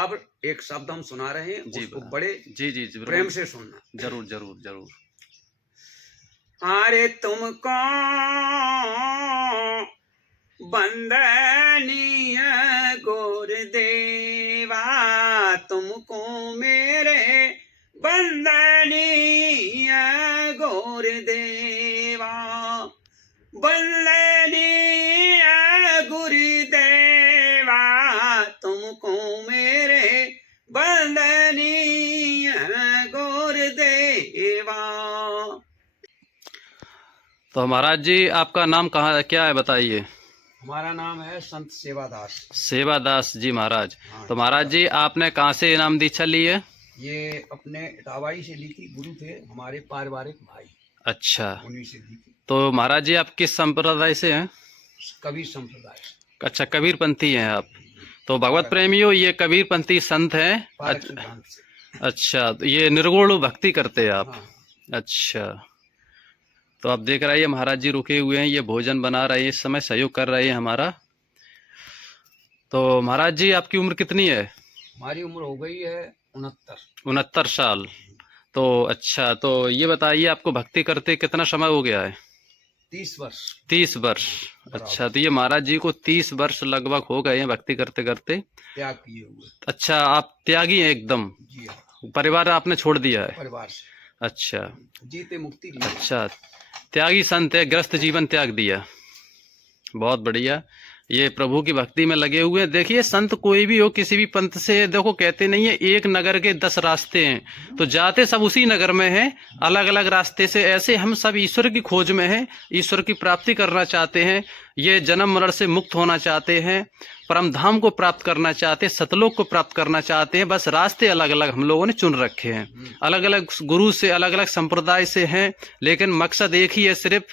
अब एक शब्द हम सुना रहे हैं, जी उसको बड़े जी जी प्रेम से सुनना। जरूर जरूर जरूर। अरे तुमको बंदनीय गोरदेवा, तुमको मेरे बंदनीय गोरदेवा, बंदनीय गुरुदेवा, तुमको मेरे बंदनीय गोरदेवा। तो महाराज जी आपका नाम कहाँ क्या है बताइए? हमारा नाम है संत सेवादास। सेवादास जी महाराज। हाँ, तो महाराज जी आपने कहाँ से इनाम दीक्षा ली है? ये अपने इटावाई से ली थी, गुरु थे हमारे पारिवारिक भाई, अच्छा, उन्हीं से ली थी। तो महाराज जी आप किस संप्रदाय से हैं? कबीर संप्रदाय से। अच्छा, कबीरपंथी हैं आप। तो भगवत प्रेमियों ये कबीरपंथी संत हैं। पारक सिद्धांत से। अच्छा, तो ये निर्गुण भक्ति करते हैं आप? हाँ। अच्छा, तो आप देख रहे हैं महाराज जी रुके हुए हैं, ये भोजन बना रहे हैं, इस समय सहयोग कर रहे हैं हमारा। तो महाराज जी आपकी उम्र कितनी है? हमारी उम्र हो गई है 69 साल। तो अच्छा, तो ये बताइए आपको भक्ति करते कितना समय हो गया है? 30 वर्ष। 30 वर्ष। अच्छा, तो ये महाराज जी को 30 वर्ष लगभग हो गए हैं भक्ति करते करते। त्याग किए हुए। अच्छा, आप त्यागी हैं एकदम? जी हाँ। परिवार आपने छोड़ दिया है? परिवार से। अच्छा, जीते मुक्ति। अच्छा, त्यागी संत है, ग्रस्त जीवन त्याग दिया। बहुत बढ़िया, ये प्रभु की भक्ति में लगे हुए हैं। देखिए संत कोई भी हो, किसी भी पंथ से, देखो कहते नहीं है एक नगर के 10 रास्ते हैं, तो जाते सब उसी नगर में हैं, अलग अलग रास्ते से। ऐसे हम सब ईश्वर की खोज में हैं, ईश्वर की प्राप्ति करना चाहते हैं, ये जन्म मरण से मुक्त होना चाहते हैं, परम धाम को प्राप्त करना चाहते हैं, सतलोक को प्राप्त करना चाहते हैं। बस रास्ते अलग अलग हम लोगों ने चुन रखे हैं, अलग अलग गुरु से, अलग अलग संप्रदाय से हैं, लेकिन मकसद एक ही है, सिर्फ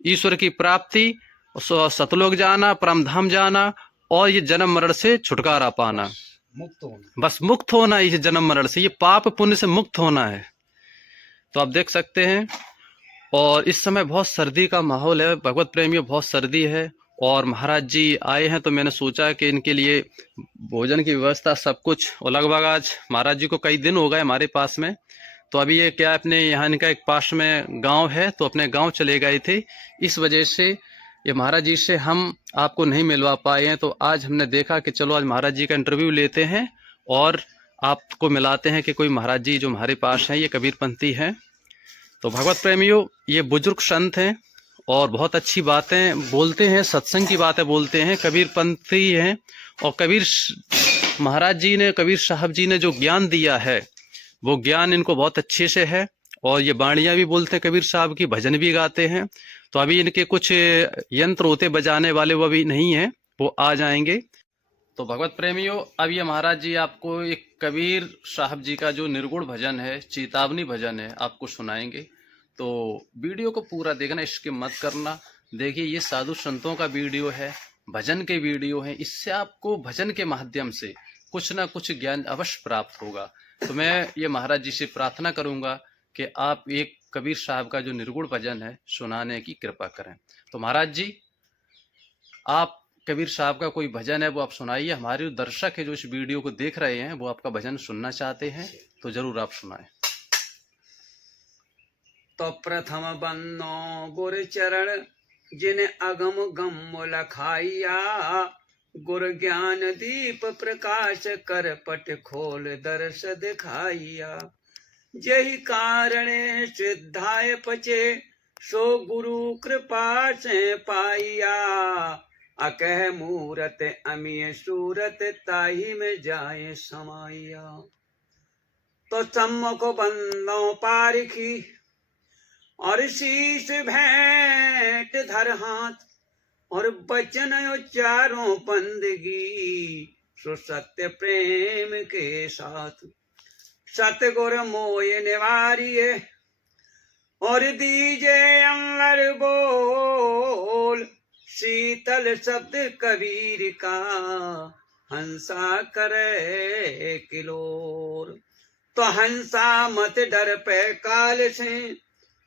ईश्वर की प्राप्ति, सतलोक जाना, परम धाम जाना, और ये जन्म मरण से छुटकारा पाना, मुक्त होना। बस मुक्त होना इस जन्म मरण से, ये पाप पुण्य से मुक्त होना है। तो आप देख सकते हैं, और इस समय बहुत सर्दी का माहौल है भगवत प्रेमियों, बहुत सर्दी है, और महाराज जी आए हैं तो मैंने सोचा कि इनके लिए भोजन की व्यवस्था सब कुछ, और लगभग आज महाराज जी को कई दिन हो गए हमारे पास में। तो अभी ये क्या अपने यहाँ इनका एक पास में गांव है, तो अपने गांव चले गए थे, इस वजह से ये महाराज जी से हम आपको नहीं मिलवा पाए हैं। तो आज हमने देखा कि चलो आज महाराज जी का इंटरव्यू लेते हैं और आपको मिलाते हैं कि कोई महाराज जी जो हमारे पास हैं ये कबीरपंथी हैं। तो भगवत प्रेमियों ये बुजुर्ग संत हैं और बहुत अच्छी बातें बोलते हैं, सत्संग की बातें बोलते हैं, कबीरपंथी हैं, और कबीर महाराज जी ने, कबीर साहब जी ने जो ज्ञान दिया है वो ज्ञान इनको बहुत अच्छे से है, और ये बाणियाँ भी बोलते हैं कबीर साहब की, भजन भी गाते हैं। तो अभी इनके कुछ यंत्र होते बजाने वाले, वो अभी नहीं है, वो आ जाएंगे। तो भगवत प्रेमियों अब ये महाराज जी आपको एक कबीर साहब जी का जो निर्गुण भजन है, चेतावनी भजन है, आपको सुनाएंगे। तो वीडियो को पूरा देखना, स्किप मत करना। देखिए ये साधु संतों का वीडियो है, भजन के वीडियो है, इससे आपको भजन के माध्यम से कुछ ना कुछ ज्ञान अवश्य प्राप्त होगा। तो मैं ये महाराज जी से प्रार्थना करूंगा कि आप एक कबीर साहब का जो निर्गुण भजन है सुनाने की कृपा करें। तो महाराज जी आप कबीर साहब का कोई भजन है वो आप सुनाइए। हमारे जो दर्शक है जो इस वीडियो को देख रहे हैं वो आपका भजन सुनना चाहते हैं, तो जरूर आप सुनाएं। तो प्रथम बन्नो गुर चरण, जिन अगम गम लखाइया, गुर ज्ञान दीप प्रकाश कर पट खोल दर्श दिखाइया। जही कारण सिद्धाय पचे, सो गुरु कृपा से पाइया। अकह मूरत अमीय सूरत, ताही में जाए समाइया। तो सम्मुख बंदों पारिखी, और शीश भेंट धर हाथ, और बचन उच्चारों बंदगी, सो सत्य प्रेम के साथ। सतगुर मोय निवारिये, और दीजे अंबर बोल, शीतल शब्द कबीर का, हंसा करे किलोर। तो हंसा मत डर पे काल से,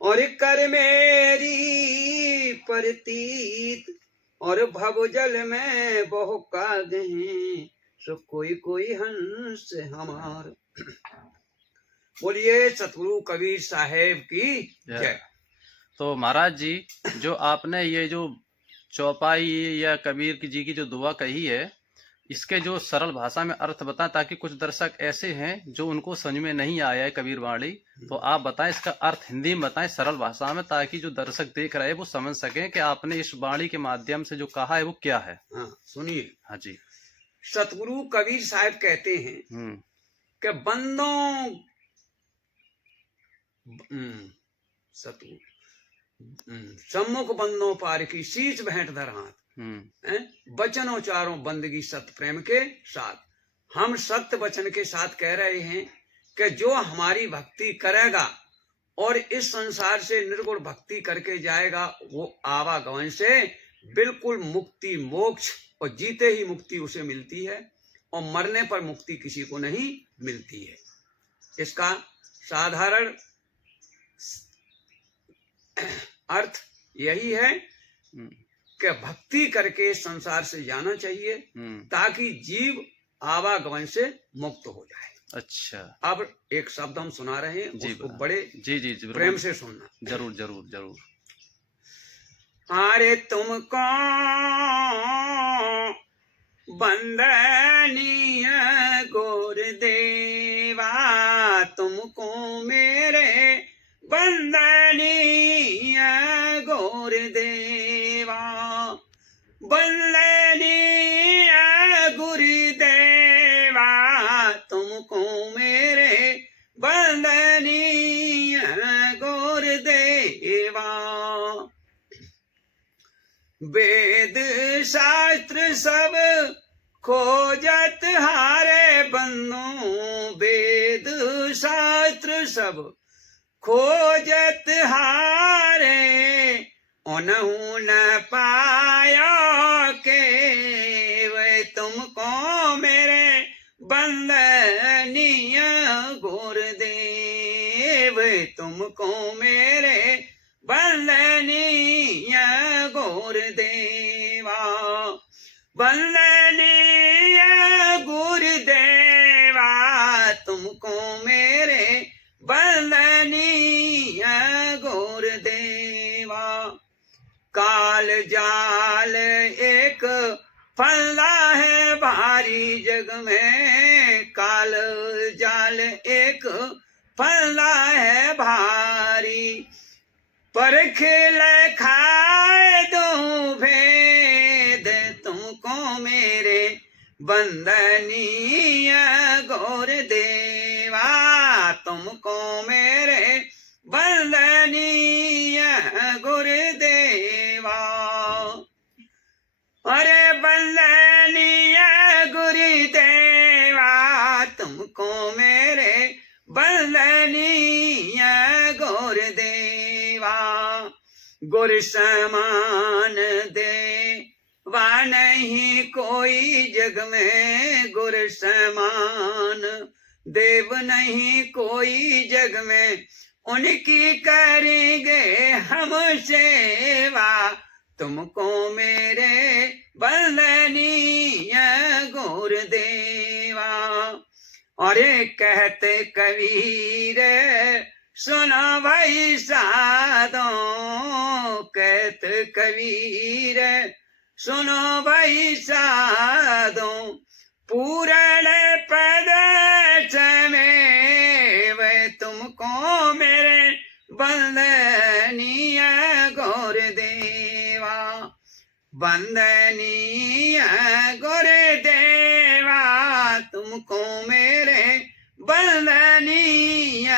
और कर मेरी प्रतीत, और भव जल में बहु काग हैं, सो कोई कोई हंस हमार। बोलिए सतगुरु कबीर साहेब की जय। तो महाराज जी, जो आपने ये जो चौपाई या कबीर की जी की जो दुआ कही है, इसके जो सरल भाषा में अर्थ बताएं, ताकि कुछ दर्शक ऐसे हैं जो उनको समझ में नहीं आया है कबीर वाणी, तो आप बताएं इसका अर्थ हिंदी में बताएं सरल भाषा में, ताकि जो दर्शक देख रहे हैं वो समझ सकें कि आपने इस वाणी के माध्यम से जो कहा है वो क्या है। हाँ सुनिए। हाँ जी। सतगुरु कबीर साहब कहते हैं कि बंदों सम्मुख बंदों पार की शीश भेंट धर हाथ, बचनों चारों बंदगी सत्य प्रेम के साथ। हम सत्य वचन के साथ कह रहे हैं कि जो हमारी भक्ति करेगा और इस संसार से निर्गुण भक्ति करके जाएगा, वो आवागमन से बिल्कुल मुक्ति मोक्ष, और जीते ही मुक्ति उसे मिलती है और मरने पर मुक्ति किसी को नहीं मिलती है। इसका साधारण अर्थ यही है कि भक्ति करके संसार से जाना चाहिए ताकि जीव आवागमन से मुक्त हो जाए। अच्छा, अब एक शब्द हम सुना रहे हैं, उसको बड़े जी प्रेम से सुनना। जरूर जरूर जरूर। अरे तुमको बंदनीय गोर देवा, तुमको मेरे बंदनीय गोर देवा, बंदनीय गुरुदेवा, तुमको मेरे बंदनीय गोर देवा। वेद शास्त्र सब खोजत हारे बंदो, वेद शास्त्र सब खोजत हारे, उन्हों न पाया के वे तुमको मेरे बंदनीय गोर देव, तुमको मेरे बंदनीय गोर देवा, बंदनीय गुरुदेवा, तुमको मेरे बंदनीय गोर देवा। काल जाल एक फंदा है भारी जग में, काल जाल एक फंदा है भारी, पर खिल खाए दो भेद, तुमको मेरे बंदनीय गोर देवा, तुमको मेरे बंदनीय गुरुदेवा। अरे बंदनीय गुरुदेवा, तुमको मेरे बंदनीय गुरुदेवा। गुरु समान देवा नहीं कोई जग में, गुरु समान देव नहीं कोई जग में, उनकी करेंगे हम सेवा, तुमको मेरे बंदनीय गुरुदेवा। अरे कहते कबीर सुनो भाई साधो, कहते कबीर सुनो भाई साधो, पूरण पद में वे तुमको मेरे बंदनीय गोर देवा, बंदनीय गोर देवा, तुमको मेरे बंदनीय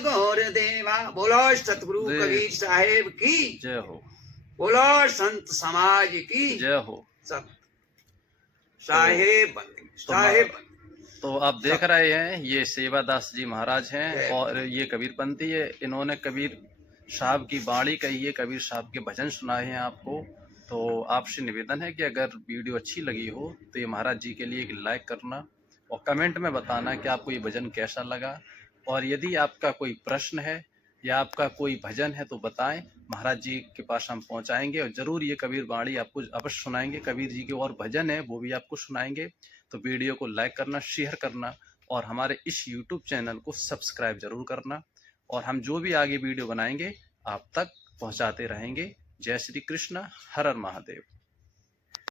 गोर देवा। बोलो सतगुरु कबीर साहेब की जय हो, बोलो संत समाज की जय हो। सब साहेब साहेब। तो आप देख रहे हैं ये सेवादास जी महाराज हैं और ये कबीरपंथी है। इन्होंने कबीर साहब की बाणी कही है, कबीर साहब के भजन सुनाए हैं आपको। तो आपसे निवेदन है कि अगर वीडियो अच्छी लगी हो तो ये महाराज जी के लिए एक लाइक करना और कमेंट में बताना कि आपको ये भजन कैसा लगा। और यदि आपका कोई प्रश्न है या आपका कोई भजन है तो बताएं, महाराज जी के पास हम पहुंचाएंगे और जरूर ये कबीर बाणी आपको अवश्य सुनाएंगे। कबीर जी के और भजन है वो भी आपको सुनाएंगे। तो वीडियो को लाइक करना, शेयर करना और हमारे इस YouTube चैनल को सब्सक्राइब जरूर करना। और हम जो भी आगे वीडियो बनाएंगे आप तक पहुंचाते रहेंगे। जय श्री कृष्ण, हर हर महादेव।